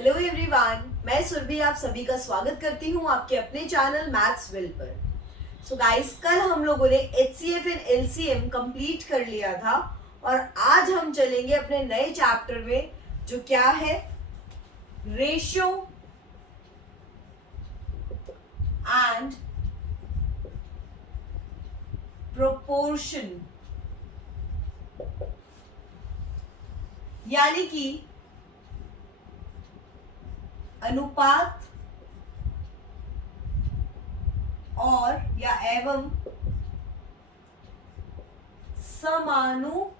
Hello everyone, मैं सुरभि आप सभी का स्वागत करती हूँ आपके अपने चैनल मैथ्स विल पर। सो गाइस, कल हम लोगों ने HCF एंड LCM कंप्लीट कर लिया था और आज हम चलेंगे अपने नए चैप्टर में, जो क्या है, रेशियो एंड प्रोपोर्शन, यानी कि अनुपात और या एवं समानुपात।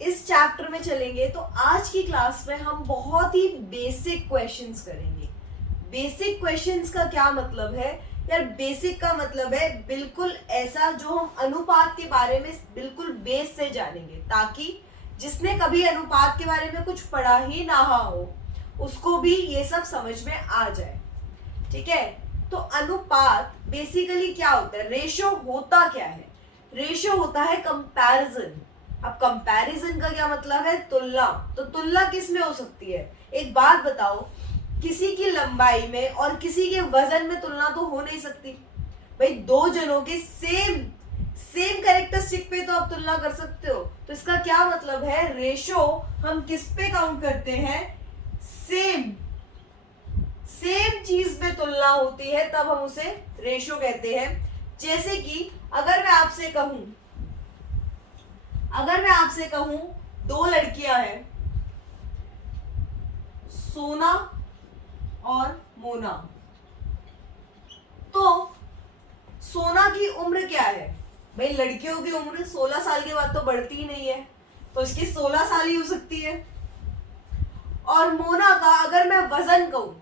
इस चैप्टर में चलेंगे तो आज की क्लास में हम बहुत ही बेसिक क्वेश्चंस करेंगे। बेसिक क्वेश्चंस का क्या मतलब है यार? बेसिक का मतलब है बिल्कुल ऐसा जो हम अनुपात के बारे में बिल्कुल बेस से जानेंगे, ताकि जिसने कभी अनुपात के बारे में कुछ पढ़ा ही ना हो उसको भी ये सब समझ में आ जाए। ठीक है, तो अनुपात बेसिकली क्या होता है? रेशियो होता क्या है? रेशियो होता है कंपैरिजन। अब कंपैरिजन का क्या मतलब है? तुलना। तो तुलना किस में हो सकती है? एक बात बताओ, किसी की लंबाई में और किसी के वजन में तुलना तो हो नहीं सकती भाई। दो जनों के सेम कैरेक्टरिस्टिक पे तो आप तुलना कर सकते हो। तो इसका क्या मतलब है? रेशो हम किस पे काउंट करते हैं? सेम चीज में तुलना होती है तब हम उसे रेशो कहते हैं। जैसे कि अगर मैं आपसे कहूं दो लड़कियां हैं, सोना और मोना, तो सोना की उम्र क्या है भाई? लड़कियों की उम्र 16 साल के बाद तो बढ़ती ही नहीं है, तो इसकी 16 साल ही हो सकती है। और मोना का अगर मैं वजन कहूं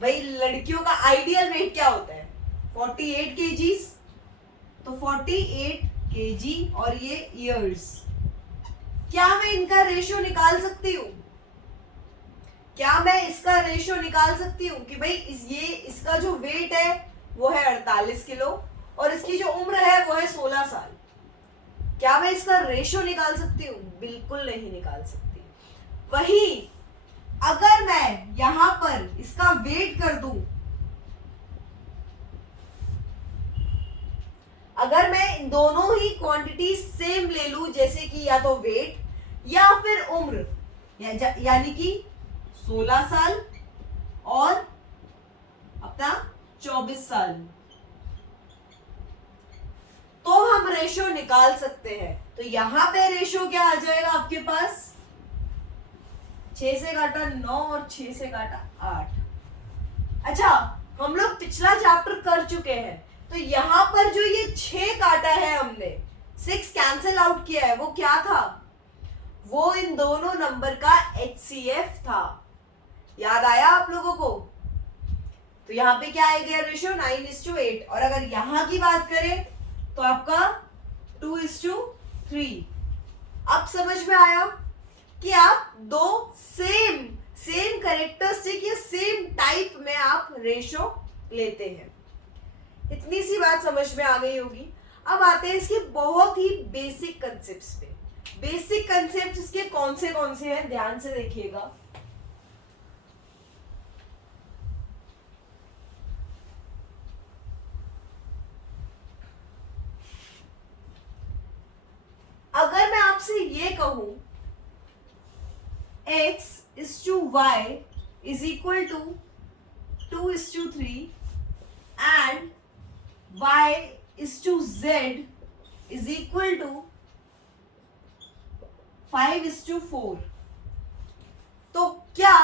भाई, लड़कियों का आइडियल वेट क्या होता है? 48 केजीज, तो 48 केजी और ये ईयर्स। क्या मैं इनका रेशियो निकाल सकती हूँ? क्या मैं इसका रेशियो निकाल सकती हूँ कि भाई इसका जो वेट है वो है 48 किलो और इसकी जो उम्र है वो है 16 साल। क्या मैं इसका रेशियो निकाल सकती हूँ? बिल्कुल नहीं निकाल सकती। वही अगर मैं यहां पर इसका वेट कर दूं, अगर मैं इन दोनों ही क्वांटिटी सेम ले लूं, जैसे कि या तो वेट या फिर उम्र, यानी कि 16 साल और अपना 24 साल, तो हम रेशियो निकाल सकते हैं। तो यहां पे रेशियो क्या आ जाएगा आपके पास? 6 से काटा 9 और 6 से काटा 8। अच्छा, हम लोग पिछला चैप्टर कर चुके हैं, तो यहां पर जो ये 6 काटा है हमने, 6 कैंसिल आउट किया है, वो क्या था? वो इन दोनों नंबर का HCF था। याद आया आप लोगों को? तो यहाँ पे क्या आएगा रेशियो? 9:8। और अगर यहां की बात करें तो आपका 2:3। अब समझ में आया कि आप दो सेम कैरेक्टरिस्टिक या सेम टाइप में आप रेशियो लेते हैं। इतनी सी बात समझ में आ गई होगी। अब आते हैं इसके बहुत ही बेसिक कंसेप्ट्स पे। बेसिक कंसेप्ट इसके कौन से हैं? ध्यान से देखिएगा। अगर मैं आपसे ये कहूं x/y is equal to 2:3 and y/z is equal to 5:4, तो क्या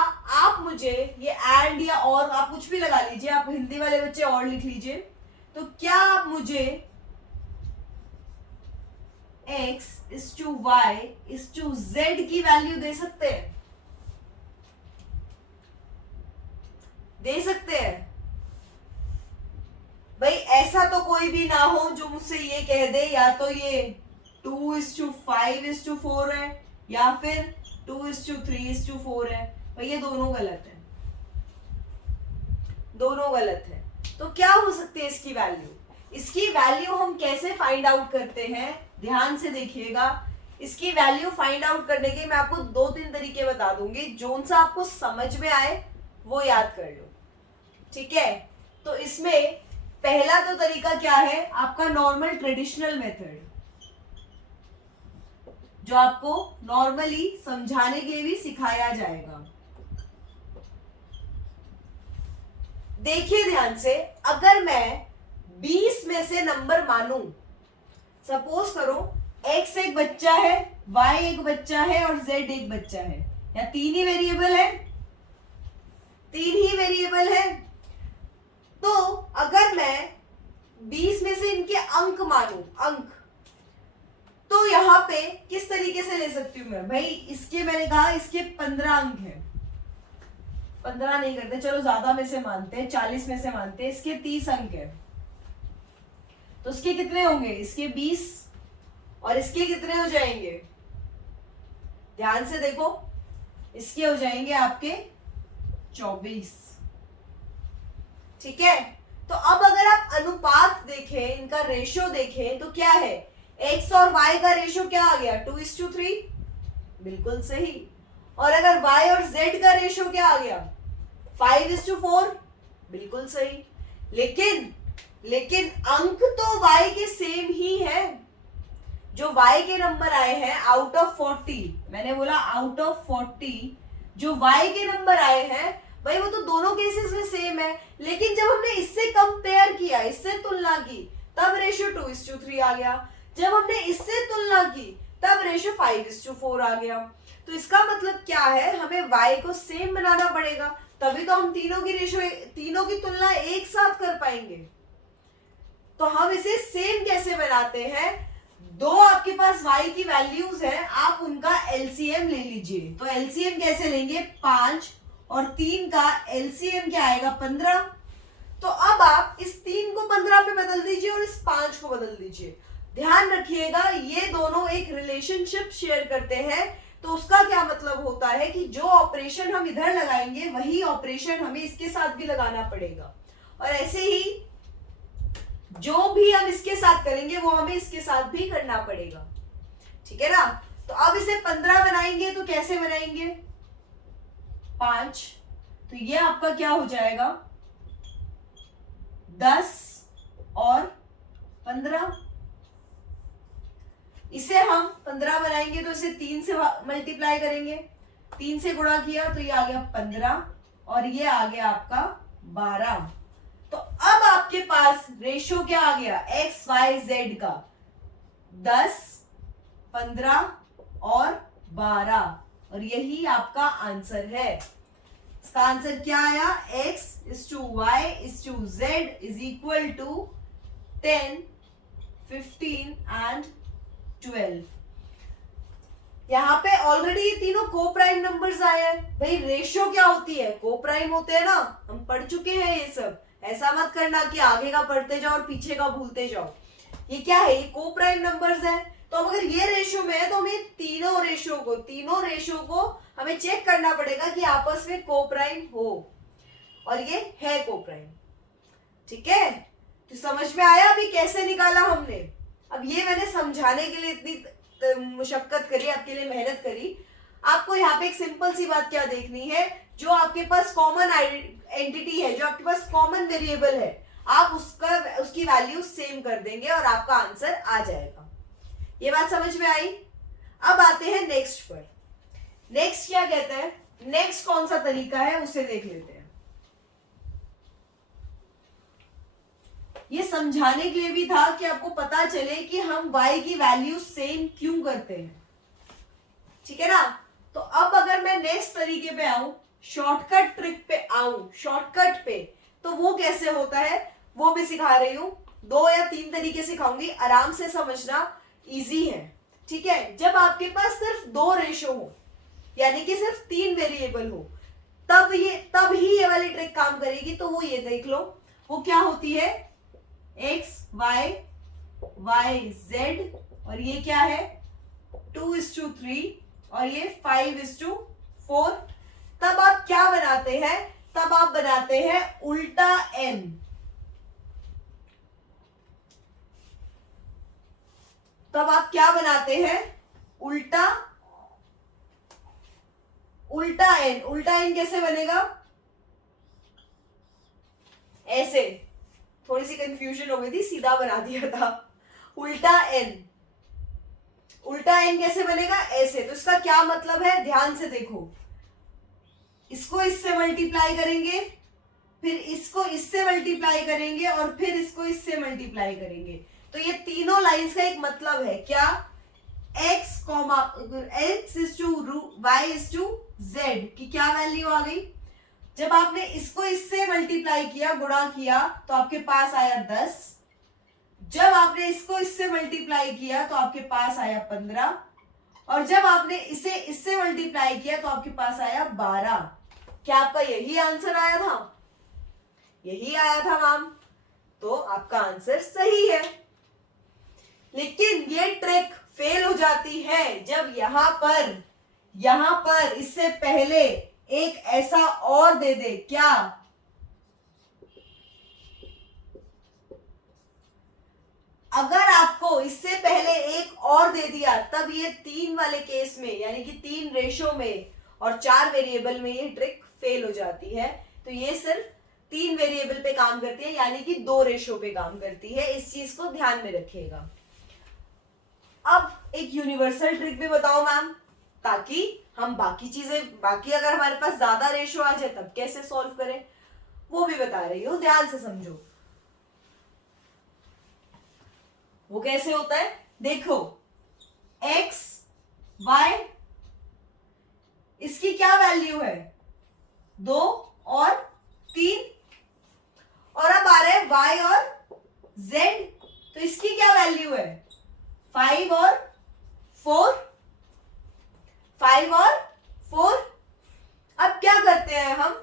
आप मुझे ये एंड या और आप कुछ भी लगा लीजिए, आप हिंदी वाले बच्चे और लिख लीजिए, तो क्या आप मुझे x/y/z की वैल्यू दे सकते हैं? दे सकते हैं भाई? ऐसा तो कोई भी ना हो जो मुझसे ये कह दे या तो ये 2:5:4 है या फिर 2:3:4 है। भाई ये दोनों गलत है। तो क्या हो सकती है इसकी वैल्यू? इसकी वैल्यू हम कैसे फाइंड आउट करते हैं, ध्यान से देखिएगा। इसकी वैल्यू फाइंड आउट करने के मैं आपको 2-3 तरीके बता दूंगी, जोन सा आपको समझ में आए वो याद कर लो, ठीक है। तो इसमें पहला तो तरीका क्या है, आपका नॉर्मल ट्रेडिशनल मेथड, जो आपको नॉर्मली समझाने के लिए भी सिखाया जाएगा। देखिए ध्यान से, अगर मैं 20 में से नंबर मानूं, सपोज करो x एक बच्चा है, y एक बच्चा है और z एक बच्चा है, या तीन ही वेरिएबल है, तो अगर मैं 20 में से इनके अंक मानूं, अंक, तो यहां पे किस तरीके से ले सकती हूं मैं, भाई इसके मैंने कहा इसके 15 अंक हैं, 15 नहीं करते, चलो ज्यादा में से मानते हैं, 40 में से मानते हैं, इसके 30 अंक है, तो इसके कितने होंगे, इसके 20 और इसके कितने हो जाएंगे, ध्यान से देखो, इसके हो जाएंगे आपके 24, ठीक है। तो अब अगर आप अनुपात देखें, इनका रेशो देखें, तो क्या है, x और y का रेशो क्या आ गया, 2:3, बिल्कुल सही। और अगर y और z का रेशो क्या आ गया, 5:4, बिल्कुल सही। लेकिन अंक तो y के सेम ही है, जो y के नंबर आए हैं आउट ऑफ 40, मैंने बोला आउट ऑफ 40 जो y के नंबर आए हैं, भाई वो तो दोनों केसेस में सेम है, लेकिन जब हमने इससे कंपेयर किया, इससे तुलना की, तब रेशियो 2:3 आ गया, जब हमने इससे तुलना की तब रेशियो 5:4 आ गया। तो इसका मतलब क्या है, हमें y को सेम बनाना पड़ेगा, तभी तो हम तीनों की तुलना एक साथ कर पाएंगे। तो हम इसे सेम कैसे बनाते हैं, दो आपके पास y की वैल्यूज है, आप उनका एलसीएम ले लीजिए। तो एलसीएम कैसे लेंगे, 5 और 3 का एलसीएम क्या आएगा, 15। तो अब आप इस 3 को 15 पे बदल दीजिए और इस 5 को बदल दीजिए। ध्यान रखिएगा, ये दोनों एक रिलेशनशिप शेयर करते हैं, तो उसका क्या मतलब होता है कि जो ऑपरेशन हम इधर लगाएंगे वही ऑपरेशन हमें इसके साथ भी लगाना पड़ेगा, और ऐसे ही जो भी हम इसके साथ करेंगे वो हमें इसके साथ भी करना पड़ेगा, ठीक है ना। तो अब इसे 15 बनाएंगे तो कैसे बनाएंगे, 5, तो ये आपका क्या हो जाएगा, 10 और 15। इसे हम 15 बनाएंगे तो इसे 3 से मल्टीप्लाई करेंगे, 3 से गुणा किया तो ये आ गया 15 और ये आ गया आपका 12। तो अब आपके पास रेशो क्या आ गया, एक्स वाई जेड का, 10, 15 और 12, और यही आपका आंसर है। इसका आंसर क्या आया, x:y:z is equal to 10, 15 and 12। यहां पे ऑलरेडी ये तीनों को प्राइम नंबर्स आए हैं। भाई रेशियो क्या होती है, को प्राइम होते हैं ना, हम पढ़ चुके हैं ये सब। ऐसा मत करना कि आगे का पढ़ते जाओ और पीछे का भूलते जाओ। ये क्या है, ये को प्राइम नंबर्स है। तो अब अगर ये रेशियो में है तो हमें तीनों रेशियो को हमें चेक करना पड़ेगा कि आपस में को प्राइम हो, और ये है को प्राइम, ठीक है। तो समझ में आया अभी कैसे निकाला हमने। अब ये मैंने समझाने के लिए इतनी मुशक्कत करी, आपके लिए मेहनत करी। आपको यहाँ पे एक सिंपल सी बात क्या देखनी है, जो आपके पास कॉमन एंटिटी है, जो आपके पास कॉमन वेरिएबल है, आप उसकी वैल्यू सेम कर देंगे और आपका आंसर आ जाएगा। ये बात समझ में आई। अब आते हैं नेक्स्ट पर। नेक्स्ट क्या कहते हैं, नेक्स्ट कौन सा तरीका है उसे देख लेते हैं। ये समझाने के लिए भी था कि आपको पता चले कि हम y की वैल्यू सेम क्यों करते हैं, ठीक है ना। तो अब अगर मैं नेक्स्ट तरीके पे आऊं, शॉर्टकट ट्रिक पे आऊं, शॉर्टकट पे, तो वो कैसे होता है वो भी सिखा रही हूं। 2 या 3 तरीके सिखाऊंगी, आराम से समझना, इजी है, ठीक है। जब आपके पास सिर्फ 2 रेशो हो, यानी कि सिर्फ 3 वेरिएबल हो, तब ही ये वाली ट्रिक काम करेगी। तो वो ये देख लो, वो क्या होती है, x y y z, और ये क्या है 2:3 और ये 5:4। तब आप क्या बनाते हैं, तब आप बनाते हैं उल्टा n। तब आप क्या बनाते हैं, उल्टा एन। उल्टा एन कैसे बनेगा, ऐसे, थोड़ी सी कंफ्यूजन हो गई थी, सीधा बना दिया था। उल्टा एन, उल्टा एन कैसे बनेगा, ऐसे। तो इसका क्या मतलब है, ध्यान से देखो, इसको इससे मल्टीप्लाई करेंगे, फिर इसको इससे मल्टीप्लाई करेंगे, और फिर इसको इससे मल्टीप्लाई करेंगे। तो ये तीनों लाइंस का एक मतलब है क्या, x x is to y is to z की क्या वैल्यू आ गई। जब आपने इसको इससे मल्टीप्लाई किया, गुणा किया, तो आपके पास आया 10। जब आपने इसको इससे मल्टीप्लाई किया तो आपके पास आया 15, और जब आपने इसे इससे मल्टीप्लाई किया तो आपके पास आया 12। क्या आपका यही आंसर आया था, यही आया था मैम, तो आपका आंसर सही है। लेकिन ये ट्रिक फेल हो जाती है जब यहां पर इससे पहले एक ऐसा और दे दे, क्या, अगर आपको इससे पहले एक और दे दिया, तब ये 3 वाले केस में, यानी कि 3 रेशो में और 4 वेरिएबल में ये ट्रिक फेल हो जाती है। तो ये सिर्फ 3 वेरिएबल पे काम करती है, यानी कि 2 रेशो पे काम करती है। इस चीज को ध्यान में रखिएगा। अब एक यूनिवर्सल ट्रिक भी बताओ मैम, ताकि हम बाकी अगर हमारे पास ज्यादा रेशो आ जाए तब कैसे सॉल्व करें, वो भी बता रही हूं, ध्यान से समझो। वो कैसे होता है, देखो, x y, इसकी क्या वैल्यू है, 2 और 3, और अब आ रहा है y और z, तो इसकी क्या वैल्यू है, 5 और 4, 5 और 4। अब क्या करते हैं हम,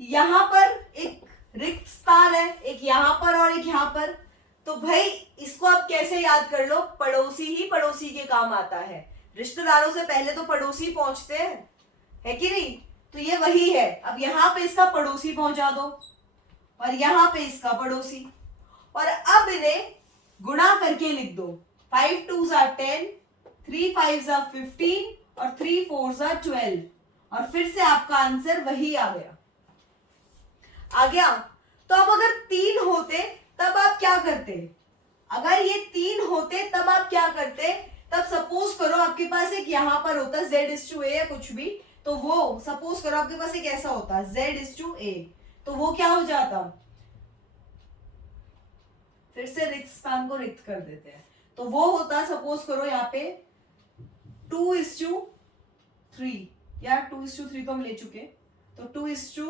यहां पर एक रिक्त स्थान है, एक यहां पर और एक यहां पर, तो भाई इसको आप कैसे याद कर लो, पड़ोसी ही पड़ोसी के काम आता है। रिश्तेदारों से पहले तो पड़ोसी पहुंचते हैं, है कि नहीं। तो ये वही है, अब यहां पे इसका पड़ोसी पहुंचा दो, और यहां पे इसका पड़ोसी, और अब इन्हें गुणा करके लिख दो। 5 2s are 10, 3 5s are 15, और 3 4s are 12, और फिर से आपका आंसर वही आ गया। तो अब अगर 3 होते तब आप क्या करते, अगर ये 3 होते तब आप क्या करते, तब सपोज करो आपके पास एक यहां पर होता z is to a या कुछ भी, तो वो सपोज करो आपके पास एक ऐसा होता z is to a, तो वो क्या हो जाता, फिर से रिक्त स्थान को रिक्त कर देते हैं, तो वो होता, सपोज करो यहाँ पे 2 is to 3, या 2 is to 3 तो हम ले चुके, तो 2 is to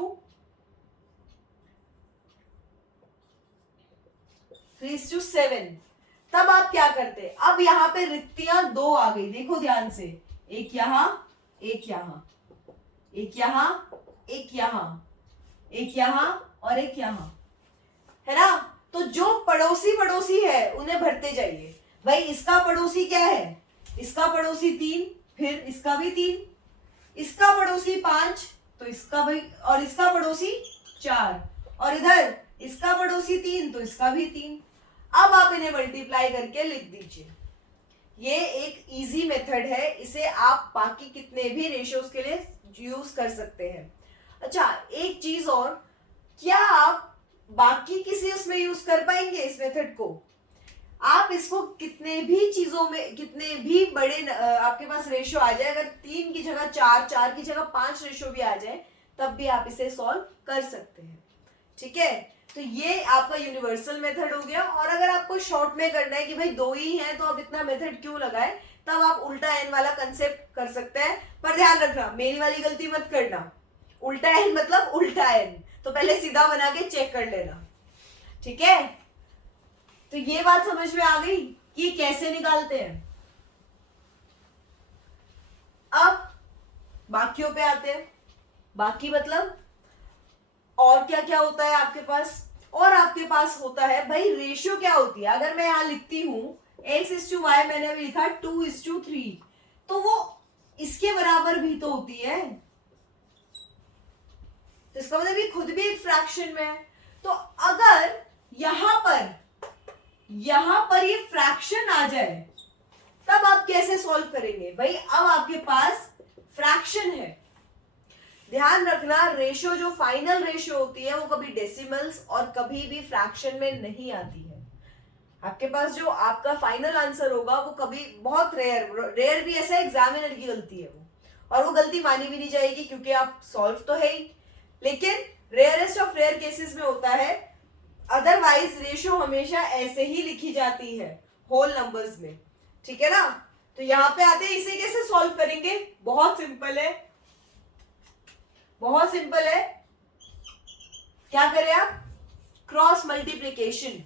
3 is to 7। तब आप क्या करते, अब यहां पे रिक्तियां 2 आ गई, देखो ध्यान से, एक यहां, एक यहां, एक यहां, एक यहां, एक यहां, और एक यहां, है ना। तो जो पड़ोसी पड़ोसी है उन्हें भरते जाइए। भाई इसका पड़ोसी क्या है, इसका पड़ोसी 3, फिर इसका भी 3, इसका पड़ोसी 5, तो इसका भाई, और इसका पड़ोसी 4, और इधर इसका पड़ोसी 3, तो इसका भी 3। अब आप इन्हें मल्टीप्लाई करके लिख दीजिए। ये एक इजी मेथड है, इसे आप बाकी कितने भी रेशियोज के लिए यूज कर सकते हैं। अच्छा, एक चीज और, क्या आप बाकी किसी उसमें यूज कर पाएंगे इस मेथड को, आप इसको कितने भी चीजों में, कितने भी बड़े आपके पास रेशियो आ जाए, अगर 3 की जगह 4, 4 की जगह 5 रेशियो भी आ जाए, तब भी आप इसे सॉल्व कर सकते हैं। ठीक है, तो ये आपका यूनिवर्सल मेथड हो गया। और अगर आपको शॉर्ट में करना है कि भाई 2 ही हैं तो आप इतना मेथड क्यों लगाए, तब आप उल्टा एन वाला कंसेप्ट कर सकते हैं। पर ध्यान रखना, मेरी वाली गलती मत करना, उल्टा एन मतलब उल्टा एन, तो पहले सीधा बना के चेक कर लेना। ठीक है, तो ये बात समझ में आ गई कि कैसे निकालते हैं। अब बाकियों पे आते हैं। बाकी मतलब और क्या क्या होता है आपके पास, और आपके पास होता है भाई रेशियो क्या होती है। अगर मैं यहां लिखती हूं x is to y, मैंने अभी लिखा 2 is to 3, तो वो इसके बराबर भी तो होती है, तो इसका मतलब ये खुद भी एक फ्रैक्शन में है। तो अगर यहां पर ये फ्रैक्शन आ जाए तब आप कैसे सॉल्व करेंगे? भाई अब आपके पास फ्रैक्शन है। ध्यान रखना, रेशो जो फाइनल रेशो होती है वो कभी डेसिमल्स और कभी भी फ्रैक्शन में नहीं आती है। आपके पास जो आपका फाइनल आंसर होगा वो कभी, बहुत रेयर भी ऐसा एग्जामिनर की गलती है वो, और वो गलती मानी भी नहीं जाएगी क्योंकि आप सॉल्व तो है ही, लेकिन रेयरेस्ट ऑफ रेयर केसेस में होता है। अदरवाइज रेशो हमेशा ऐसे ही लिखी जाती है होल नंबर्स में, ठीक है ना। तो यहां पे आते हैं, इसे कैसे सॉल्व करेंगे? बहुत सिंपल है, बहुत सिंपल है। क्या करें आप? Cross multiplication.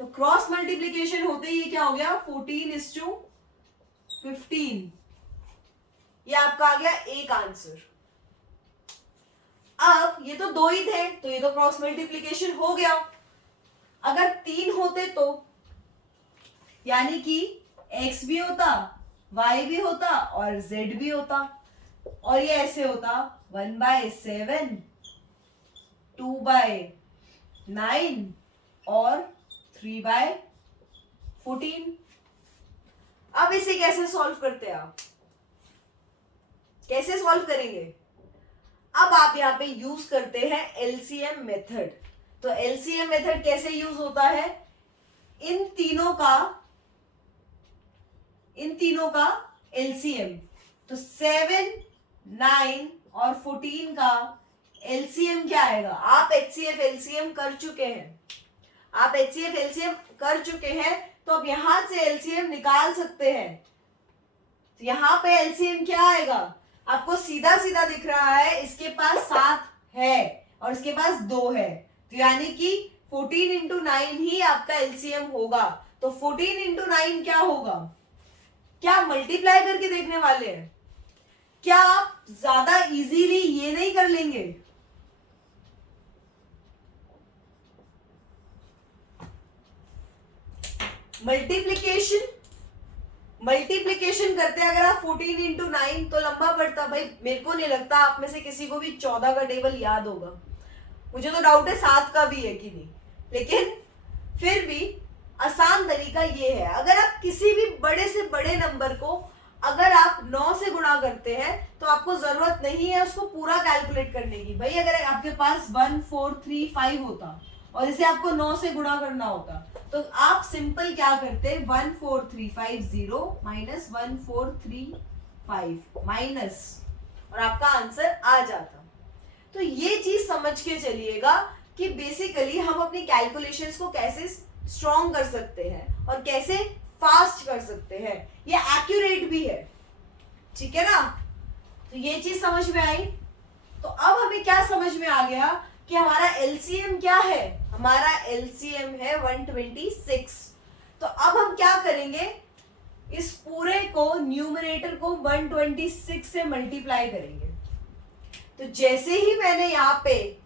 तो क्रॉस मल्टीप्लीकेशन होते ही क्या हो गया? 14:15। ये आपका आ गया एक आंसर। अब ये तो दो ही थे तो ये तो क्रॉस मल्टीप्लीकेशन हो गया। अगर 3 होते तो, यानी कि x भी होता, y भी होता और z भी होता, और ये ऐसे होता 1/7, 2/9 और 3/14। अब इसे कैसे सॉल्व करते हैं आप? कैसे सॉल्व करेंगे? अब आप यहां पे यूज करते हैं एलसीएम मेथड। तो एलसीएम मेथड कैसे यूज होता है? इन तीनों का एलसीएम। तो 7, 9 और 14 का एलसीएम क्या आएगा? आप एचसीएफ एलसीएम कर चुके हैं, आप एचसीएफ एलसीएम कर चुके हैं, तो अब यहां से एलसीएम निकाल सकते हैं। तो यहां पे एलसीएम क्या आएगा? आपको सीधा सीधा दिख रहा है, इसके पास 7 है और इसके पास 2 है, तो यानी कि 14 इंटू 9 ही आपका एलसीएम होगा। तो 14 इंटू 9 क्या होगा? क्या मल्टीप्लाई करके देखने वाले हैं? क्या आप ज्यादा इजीली ये नहीं कर लेंगे? मल्टीप्लीकेशन करते अगर आप 14 इंटू 9 तो लंबा पड़ता। भाई मेरे को नहीं लगता आप में से किसी को भी 14 का टेबल याद होगा, मुझे तो डाउट है 7 का भी है कि नहीं, लेकिन फिर भी आसान तरीका ये है। अगर आप किसी भी बड़े से बड़े नंबर को अगर आप 9 से गुणा करते हैं तो आपको जरूरत नहीं है उसको पूरा कैलकुलेट करने की। भाई अगर आपके पास 1435 होता और इसे आपको 9 से गुणा करना होता तो आप सिंपल क्या करते? 14350 माइनस 1435 माइनस, और आपका आंसर आ जाता। तो ये चीज समझ के चलिएगा कि बेसिकली हम अपनी कैलकुलेशंस को कैसे स्ट्रॉन्ग कर सकते हैं और कैसे फास्ट कर सकते हैं, ये एक्यूरेट भी है, ठीक है ना। तो ये चीज समझ में आई। तो अब हमें क्या समझ में आ गया कि हमारा एलसीएम क्या है? हमारा एलसीएम है 126। तो अब हम क्या करेंगे? इस पूरे को, न्यूमरेटर को 126 से मल्टीप्लाई करेंगे। तो जैसे ही मैंने यहाँ पे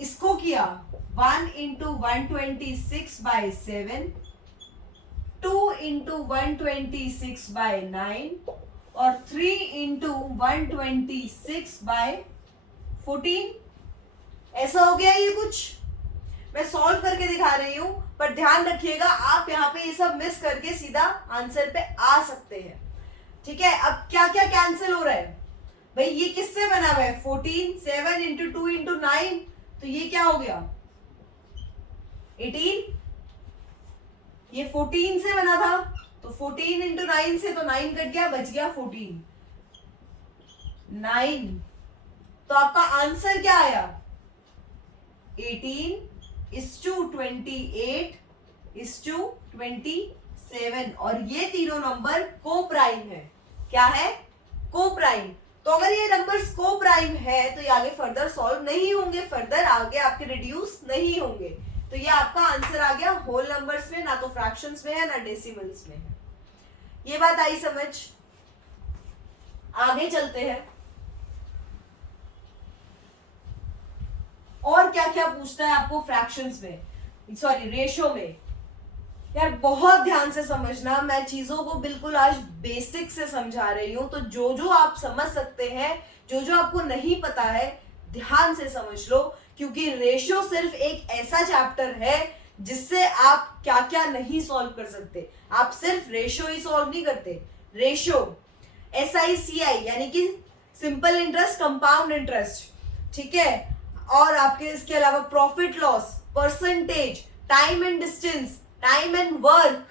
इसको किया 1 इंटू 126/7, 2 इंटू 126/9 और 3 इंटू 126/14, ऐसा हो गया। ये कुछ मैं सॉल्व करके दिखा रही हूं, पर ध्यान रखिएगा आप यहाँ पे ये सब मिस करके सीधा आंसर पे आ सकते हैं, ठीक है। अब क्या क्या कैंसिल हो रहा है? भाई ये किससे बना हुआ है? 14, 7 इंटू 2 इंटू 9, तो ये क्या हो गया? 18। ये 14 से बना था तो 14 इंटू 9 से तो 9 कट गया, बच गया 14, 9। तो आपका आंसर क्या आया? 18:28:27, और ये तीनों नंबर को प्राइम है। क्या है? को प्राइम। तो अगर ये नंबर्स को प्राइम है तो ये आगे फर्दर सॉल्व नहीं होंगे, फर्दर आगे आपके रिड्यूस नहीं होंगे। तो ये आपका आंसर आ गया होल नंबर्स में, ना तो फ्रैक्शंस में है ना डेसिमल्स में है। ये बात आई समझ? आगे चलते हैं। और क्या क्या पूछता है आपको फ्रैक्शंस में, सॉरी रेशो में? यार बहुत ध्यान से समझना, मैं चीजों को बिल्कुल आज बेसिक से समझा रही हूं, तो जो जो आप समझ सकते हैं, जो जो आपको नहीं पता है, ध्यान से समझ लो, क्योंकि रेशो सिर्फ एक ऐसा चैप्टर है जिससे आप क्या क्या नहीं सॉल्व कर सकते। आप सिर्फ रेशो ही सॉल्व नहीं करते। रेशो, SICI यानी कि सिंपल इंटरेस्ट, कंपाउंड इंटरेस्ट, ठीक है, और आपके इसके अलावा profit loss, percentage, time and distance, time and work,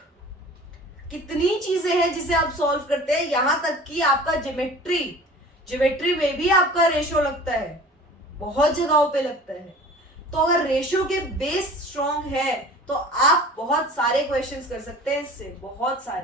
कितनी चीजें हैं जिसे आप सॉल्व करते हैं। यहां तक कि आपका ज्योमेट्री में भी आपका रेशो लगता है, बहुत जगहों पे लगता है। तो अगर रेशो के बेस स्ट्रॉन्ग है तो आप बहुत सारे क्वेश्चंस कर सकते हैं इससे, बहुत सारे।